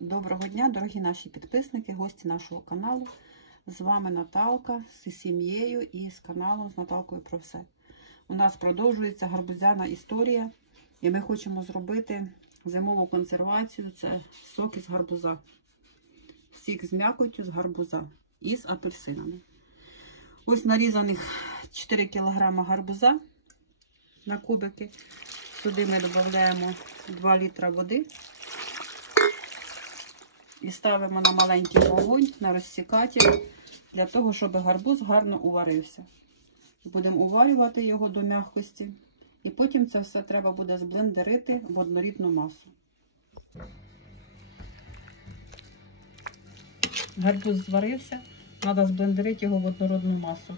Доброго дня, дорогі наші підписники, гості нашого каналу. З вами Наталка з сім'єю і з каналом з Наталкою про все. У нас продовжується гарбузяна історія, і ми хочемо зробити зимову консервацію. Це сок із гарбуза. Сік з м'якоттю з гарбуза і з апельсинами. Ось нарізаних 4 кг гарбуза на кубики. Сюди ми додаємо 2 літра води. І ставимо на маленький вогонь, на розсікатель, для того, щоб гарбуз гарно уварився. Будемо уварювати його до м'якості. І потім це все треба буде зблендерити в однорідну масу. Гарбуз зварився, треба зблендерити його в однородну масу.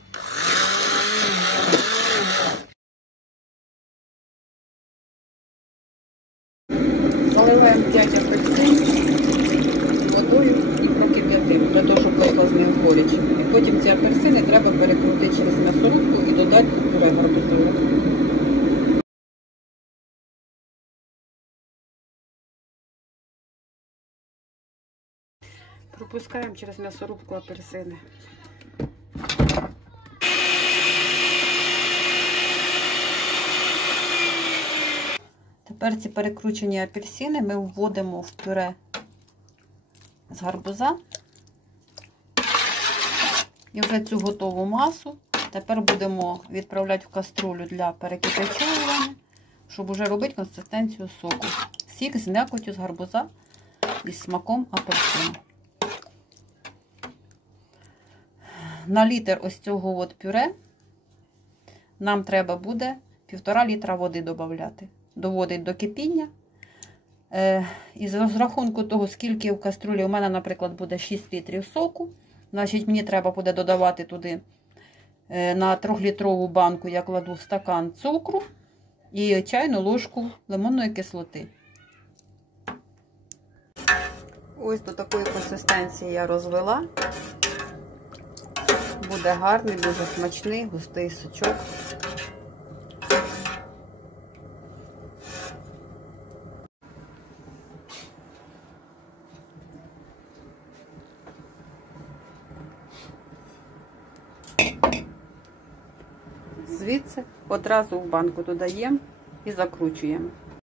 Заливаємо 5 апельсин водою і прокип'ятимо, для того, щоб вийшло з них горіч. І потім ці апельсини треба перекрутити через м'ясорубку і додати пюре гарбузове. Пропускаємо через м'ясорубку апельсини. Тепер ці перекручені апельсини ми вводимо в пюре з гарбуза. І вже цю готову масу тепер будемо відправляти в каструлю для перекипячування, щоб вже робити консистенцію соку. Сік з м'якотю з гарбуза із смаком апельсину. На літр ось цього от пюре нам треба буде 1,5 літра води додати. Доводить до кипіння. Е, і з розрахунку того, скільки в каструлі у мене, наприклад, буде 6 літрів соку. Значить, мені треба буде додавати туди е, на 3-літрову банку я кладу стакан цукру і чайну ложку лимонної кислоти. Ось до такої консистенції я розвела. Буде гарний, дуже смачний, густий сочок. Звідси одразу в банку додаємо і закручуємо.